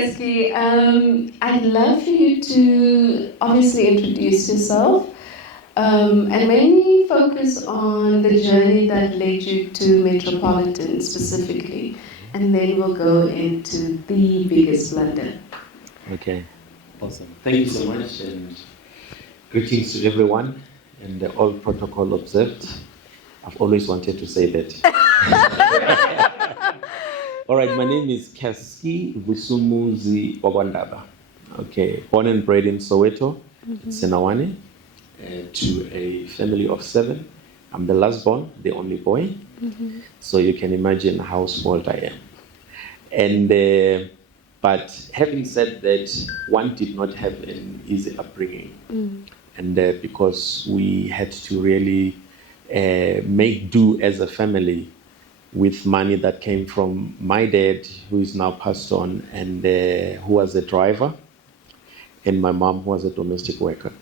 Keski. I'd love for you to obviously introduce yourself and mainly focus on the journey that led you to Metropolitan specifically, and then we'll go into the biggest blunder. Okay, awesome. Thank you so much, and greetings to everyone, and all protocol observed. I've always wanted to say that. All right, my name is Keski Vusumuzi Wagwandaba. Okay, born and bred in Soweto, Senawane, to a family of 7. I'm the last born, the only boy. So you can imagine how small I am. And but having said that, one did not have an easy upbringing, and because we had to really make do as a family with money that came from my dad, who is now passed on, and who was a driver, and my mom, who was a domestic worker.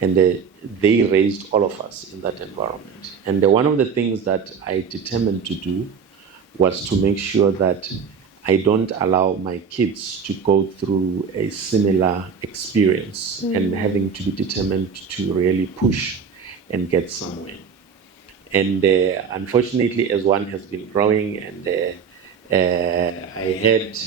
And they raised all of us in that environment. And one of the things that I determined to do was to make sure that I don't allow my kids to go through a similar experience and having to be determined to really push and get somewhere. And unfortunately, as one has been growing, and I heard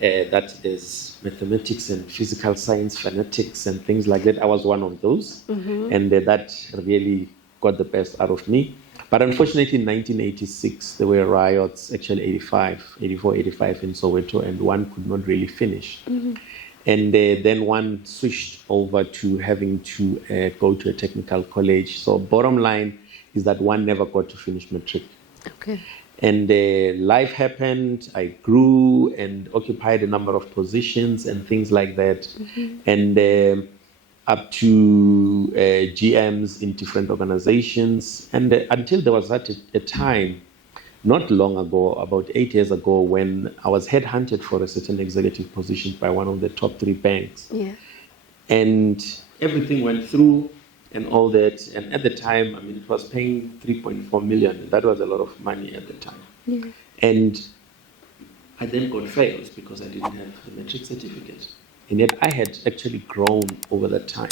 that there's mathematics and physical science, phonetics, and things like that. I was one of those, and that really got the best out of me. But unfortunately, in 1986, there were riots, actually 84, 85 in Soweto, and one could not really finish. And then one switched over to having to go to a technical college. So bottom line is that one never got to finish matric. Okay. And life happened. I grew and occupied a number of positions and things like that. And up to GMs in different organizations. And until there was at a time, not long ago, about 8 years ago, when I was headhunted for a certain executive position by one of the top 3 banks. Yeah. And everything went through and all that. And at the time, I mean, it was paying 3.4 million. That was a lot of money at the time. Yeah. And I then got failed because I didn't have the matric certificate. And yet I had actually grown over that time.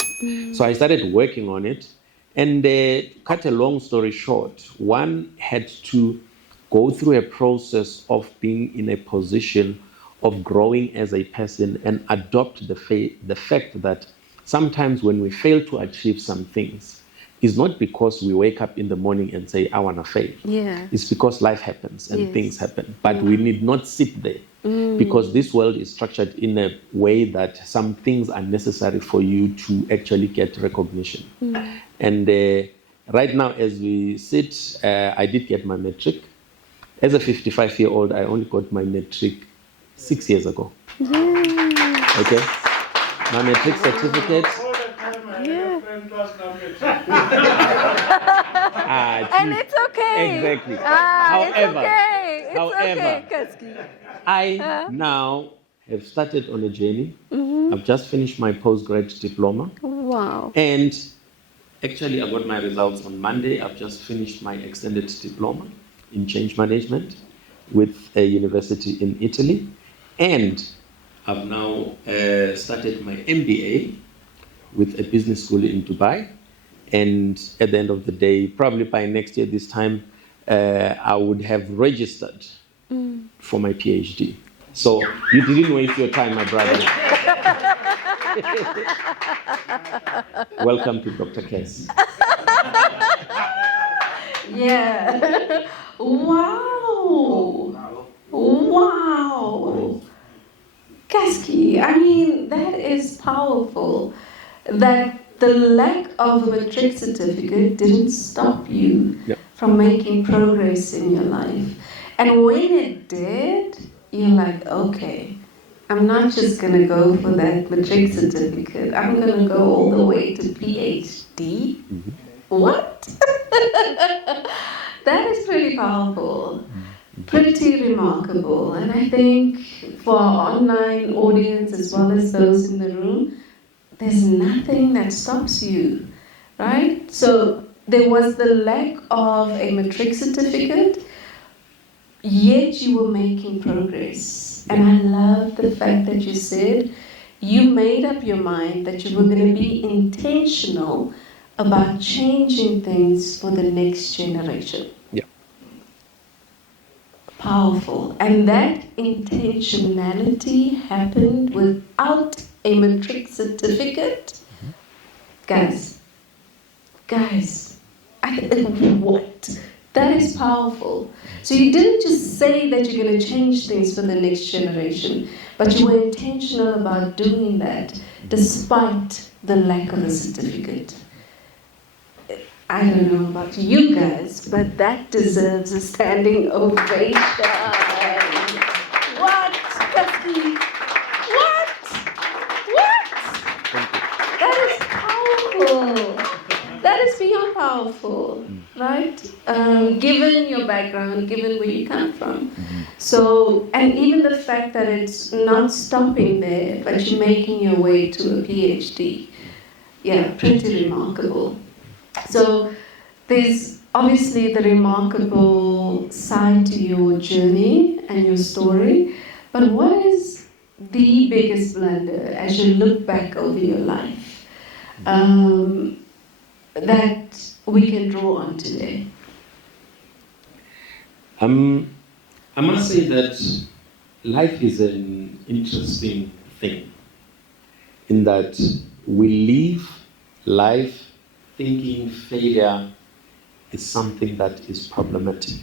So I started working on it. And cut a long story short, one had to go through a process of being in a position of growing as a person and adopt the fact that sometimes when we fail to achieve some things, it's not because we wake up in the morning and say, I want to fail. Yeah. It's because life happens and things happen. But we need not sit there because this world is structured in a way that some things are necessary for you to actually get recognition. And right now, as we sit, I did get my matric. As a 55-year-old, I only got my matric 6 years ago. Okay? My matric certificate. And it's okay. Exactly. However, however, I now have started on a journey. I've just finished my postgrad diploma. Wow. And actually, I got my results on Monday. I've just finished my extended diploma in change management with a university in Italy. And I've now started my MBA with a business school in Dubai. And at the end of the day, probably by next year this time, I would have registered for my PhD. So you didn't waste your time, my brother. Welcome to Dr. Kes. Yeah. Wow. Wow. Keski, I mean, that is powerful. That the lack of a matric certificate didn't stop you from making progress in your life. And when it did, you're like, okay, I'm not just going to go for that matric certificate. I'm going to go all the way to PhD. What? That is pretty powerful. Pretty remarkable. And I think for our online audience as well as those in the room, there's nothing that stops you, right? So there was the lack of a matric certificate, yet you were making progress. Yes, and I love the fact that you said you made up your mind that you were going to be intentional about changing things for the next generation. Yeah. Powerful. And that intentionality happened without a matric certificate. Guys, what? That is powerful. So you didn't just say that you're going to change things for the next generation, but you were intentional about doing that despite the lack of a certificate. I don't know about you guys, but that deserves a standing ovation. What, Kafki? What? That is powerful. That is beyond powerful, right? Given your background, given where you come from. So, and even the fact that it's not stopping there, but you're making your way to a PhD. Yeah, pretty remarkable. So, there's obviously the remarkable side to your journey and your story, but what is the biggest blunder as you look back over your life? That we can draw on today? I must say that life is an interesting thing in that we live life thinking failure is something that is problematic.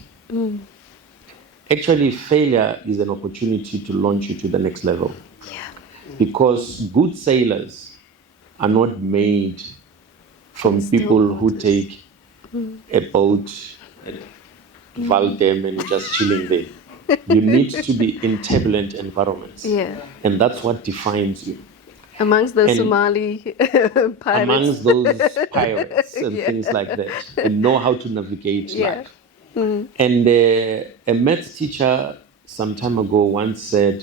Actually, failure is an opportunity to launch you to the next level. Yeah. Because good sailors are not made from people who take a boat at Valdem and just chilling there. You need to be in turbulent environments. Yeah. And that's what defines you. Amongst the And Somali pirates. Amongst those pirates and Yeah. things like that. And know how to navigate Yeah. life. And a maths teacher some time ago once said,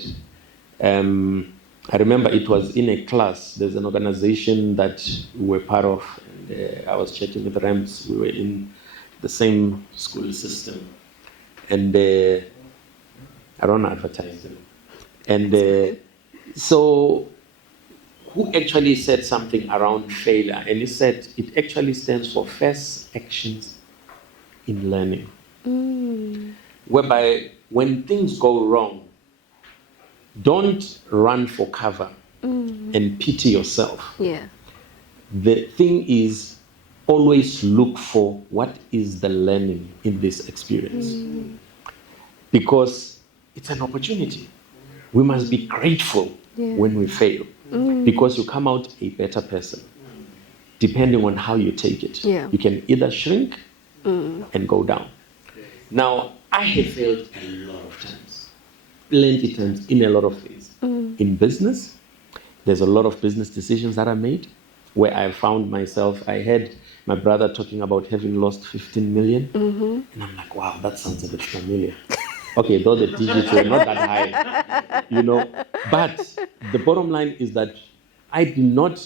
I remember it was in a class, there's an organization that we were part of, and I was chatting with Rams, we were in the same school system, and I don't advertise them. And so who actually said something around failure, and he said it actually stands for first actions in learning. Whereby when things go wrong, don't run for cover and pity yourself. Yeah. The thing is, always look for what is the learning in this experience. Because it's an opportunity. We must be grateful when we fail. Because you come out a better person, depending on how you take it. Yeah. You can either shrink and go down. Now, I have failed a lot of times, plenty times in a lot of ways. In business, there's a lot of business decisions that I made where I found myself, I had my brother talking about having lost 15 million. And I'm like, wow, that sounds a bit familiar. Okay, though the digits were not that high, you know. But the bottom line is that I did not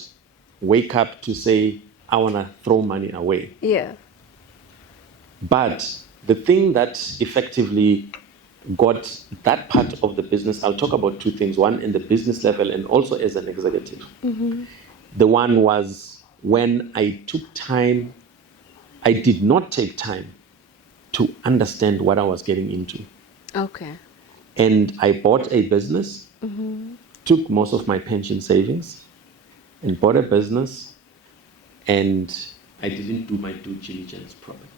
wake up to say, I want to throw money away. Yeah. But the thing that effectively got that part of the business, I'll talk about two things. One, in the business level and also as an executive. The one was when I took time, I did not take time to understand what I was getting into. Okay. And I bought a business, took most of my pension savings, and bought a business, and I didn't do my due diligence properly.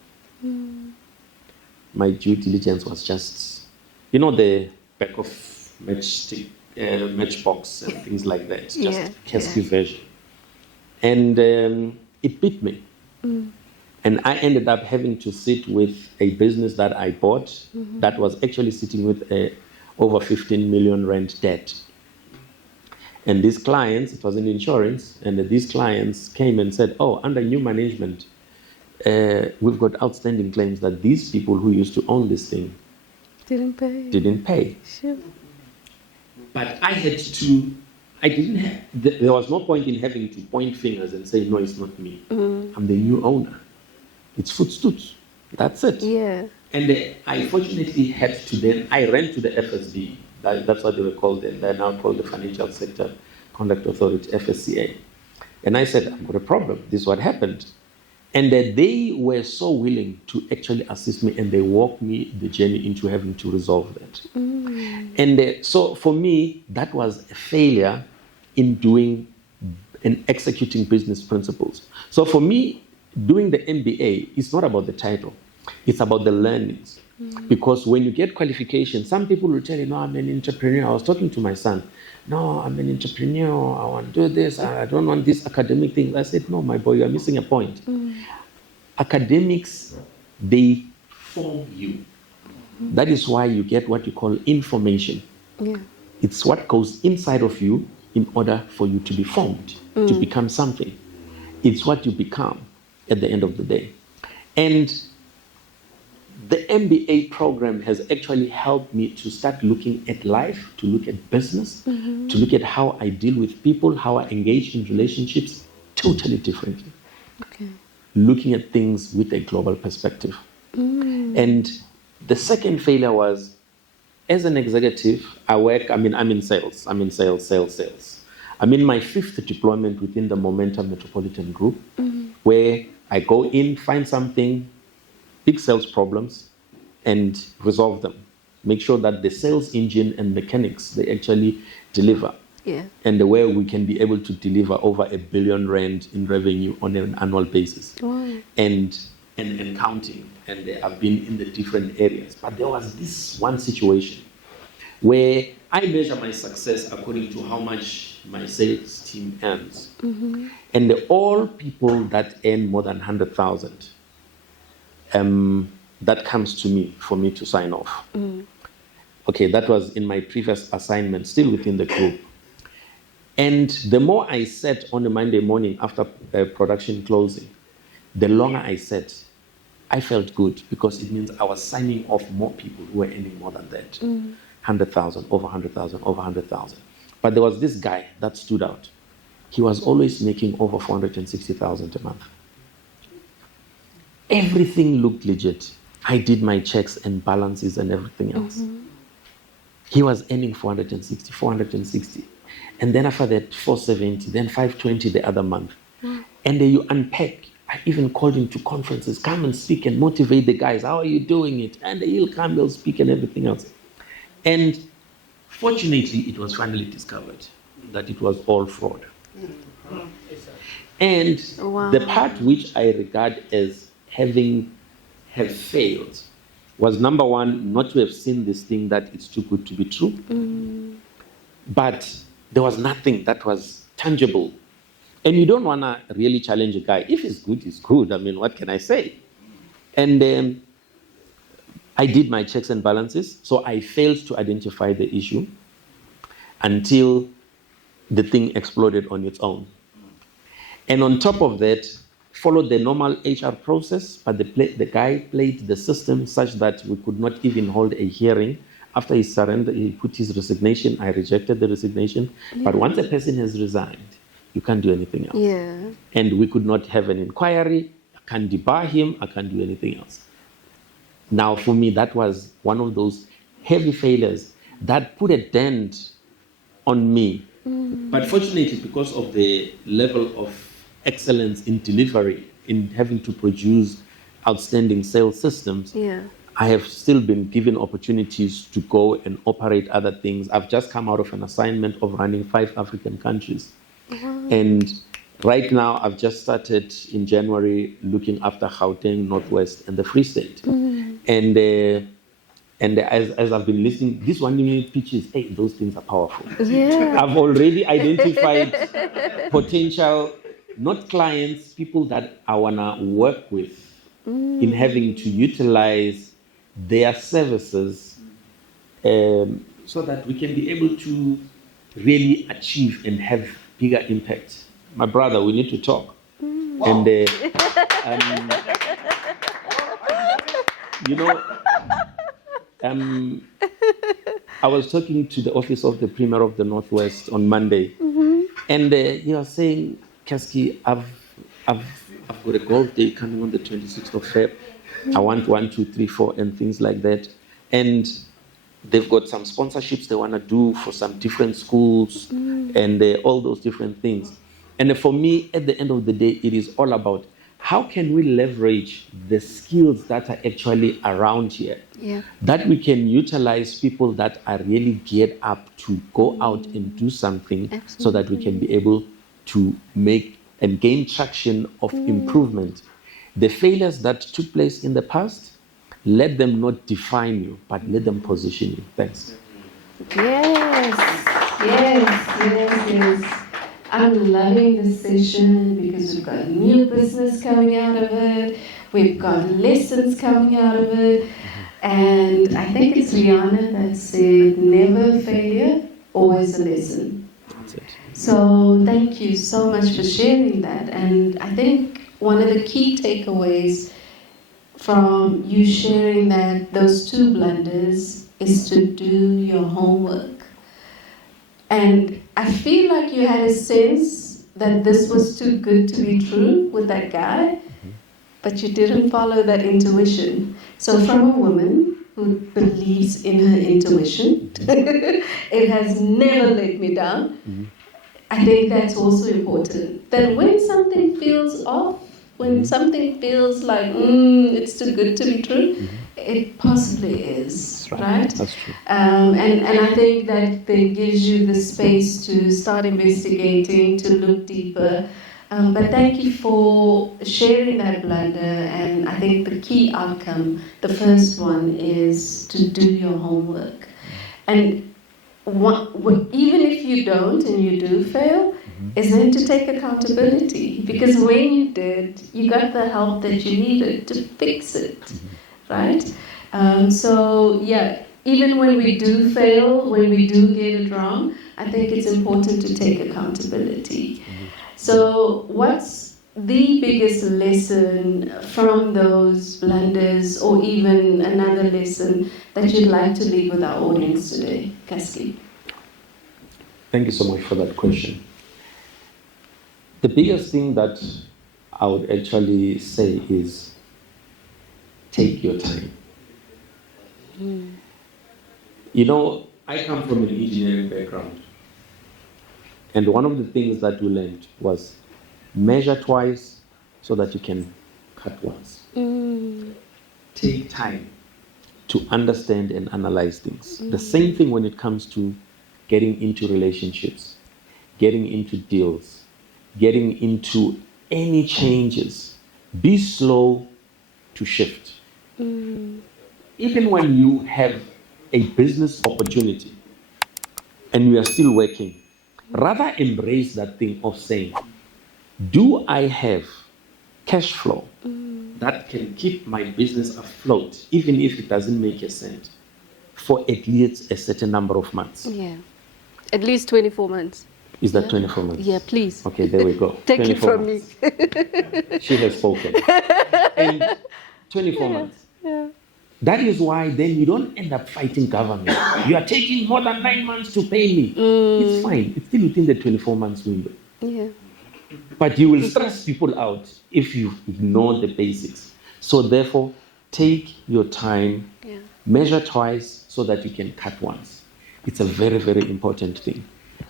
My due diligence was just, you know, the back of matchbox and things like that, just Casky version. And it beat me. And I ended up having to sit with a business that I bought that was actually sitting with over 15 million rand debt. And these clients, it was in insurance, and these clients came and said, oh, under new management, we've got outstanding claims that these people who used to own this thing didn't pay. Sure. But I had to, there was no point in having to point fingers and say, no, it's not me. I'm the new owner. It's Voetstoets. That's it. Yeah. And I fortunately had to then, I ran to the FSB That's what they were called then. They're now called the Financial Sector Conduct Authority, FSCA. And I said, I've got a problem. This is what happened. And that they were so willing to actually assist me, and they walked me the journey into having to resolve that. And so for me, that was a failure in doing and executing business principles. So for me, doing the MBA is not about the title. It's about the learnings. Because when you get qualifications, some people will tell you, no, I'm an entrepreneur. I was talking to my son. No, I'm an entrepreneur. I want to do this. I don't want this academic thing. I said, no, my boy, you're missing a point. Academics, they form you. That is why you get what you call information. Yeah. It's what goes inside of you in order for you to be formed, to become something. It's what you become at the end of the day. And the MBA program has actually helped me to start looking at life, to look at business, to look at how I deal with people, how I engage in relationships totally differently. Okay. Looking at things with a global perspective. And the second failure was, as an executive, I'm in sales. I'm in sales. I'm in my 5th deployment within the Momentum Metropolitan Group, where I go in, find something, big sales problems, and resolve them. Make sure that the sales engine and mechanics, they actually deliver. Yeah. And the way we can be able to deliver over R1 billion in revenue on an annual basis. Wow. And counting. And they have been in the different areas. But there was this one situation where I measure my success according to how much my sales team earns. And all people that earn more than 100,000, that comes to me for me to sign off. Okay, that was in my previous assignment, still within the group. And the more I sat on a Monday morning after production closing, the longer I sat, I felt good, because it means I was signing off more people who were earning more than that. 100,000, over 100,000, over 100,000. But there was this guy that stood out. He was always making over 460,000 a month. Everything looked legit. I did my checks and balances and everything else. He was earning 460. And then after that, 470, then 520 the other month. And then you unpack. I even called him to conferences, come and speak and motivate the guys. How are you doing it? And he'll come, he'll speak and everything else. And fortunately, it was finally discovered that it was all fraud. And the part which I regard as have failed was, number one, not to have seen this thing that it's too good to be true. But there was nothing that was tangible. And you don't want to really challenge a guy. If it's good, it's good. I mean, what can I say? And I did my checks and balances, so I failed to identify the issue until the thing exploded on its own. And on top of that, followed the normal HR process, but the guy played the system such that we could not even hold a hearing. After he surrendered, he put his resignation. I rejected the resignation. But once a person has resigned, you can't do anything else. Yeah. And we could not have an inquiry. I can't debar him. I can't do anything else. Now, for me, that was one of those heavy failures that put a dent on me. But fortunately, because of the level of excellence in delivery, in having to produce outstanding sales systems, I have still been given opportunities to go and operate other things. I've just come out of an assignment of running 5 African countries. And right now, I've just started in January looking after Gauteng, Northwest, and the Free State. And as I've been listening, these 1-minute pitches, hey, those things are powerful. I've already identified potential, not clients, people that I want to work with in having to utilize their services so that we can be able to really achieve and have bigger impact. My brother, we need to talk. And I was talking to the office of the Premier of the Northwest on Monday, and he was saying, Kasky, I've got a golf day coming on the 26th of Feb. I want 1, 2, 3, 4, and things like that. And they've got some sponsorships they want to do for some different schools and all those different things. And for me, at the end of the day, it is all about how can we leverage the skills that are actually around here, that we can utilize people that are really geared up to go out and do something so that we can be able to make and gain traction of improvement. The failures that took place in the past, let them not define you, but let them position you. Thanks. Yes. I'm loving this session because we've got new business coming out of it. We've got lessons coming out of it. And I think it's Rihanna that said, never failure, always a lesson. That's it. So thank you so much for sharing that. And I think one of the key takeaways from you sharing that those two blunders is to do your homework. And I feel like you had a sense that this was too good to be true with that guy, but you didn't follow that intuition. So from a woman who believes in her intuition, it has never let me down. I think that's also important. That when something feels off, when something feels like it's too good to be true, it possibly is, right? That's true. And I think that then gives you the space to start investigating, to look deeper. But thank you for sharing that blunder. And I think the key outcome, the first one, is to do your homework. And even if you don't and you do fail, is then to take accountability. Because when you did, you got the help that you needed to fix it, right? So yeah, even when we do fail, when we do get it wrong, I think it's important to take accountability. So what's the biggest lesson from those blunders, or even another lesson that you'd like to leave with our audience today, Kasky? Thank you so much for that question. The biggest thing that I would actually say is take your time. You know, I come from an engineering background. And one of the things that we learned was measure twice so that you can cut once. Take time to understand and analyze things. The same thing when it comes to getting into relationships, getting into deals, getting into any changes. Be slow to shift. Even when you have a business opportunity and you are still working, rather embrace that thing of saying, do I have cash flow that can keep my business afloat, even if it doesn't make a cent, for at least a certain number of months? Yeah. At least 24 months. Is that 24 months? Yeah, please. Okay, there we go. Take it from me. She has spoken. And 24 months. Yeah. That is why then you don't end up fighting government. You are taking more than 9 months to pay me. It's fine. It's still within the 24 months window. Yeah. But you will stress people out if you ignore the basics. So therefore, take your time, measure twice so that you can cut once. It's a very, very important thing.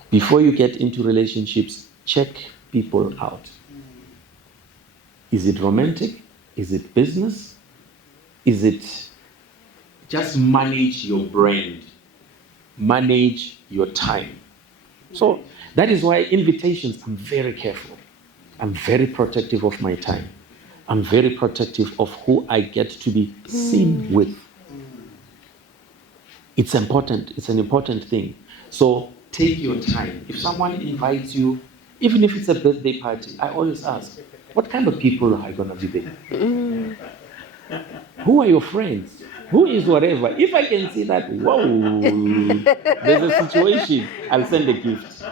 Before you get into relationships, check people out. Is it romantic? Is it business? Is it just manage your brand? Manage your time. So that is why invitations, I'm very careful. I'm very protective of my time. I'm very protective of who I get to be seen with. It's important. It's an important thing. So take your time. If someone invites you, even if it's a birthday party, I always ask, what kind of people are going to be there? Who are your friends? Who is whatever? If I can see that, whoa, there's a situation, I'll send a gift.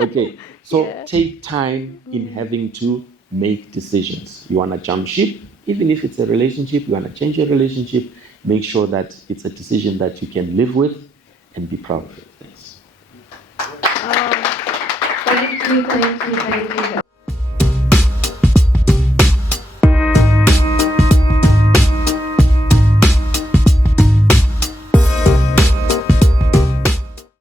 Okay, so take time in having to make decisions. You want to jump ship, even if it's a relationship, you want to change your relationship, make sure that it's a decision that you can live with and be proud of it. Thanks. Thank you.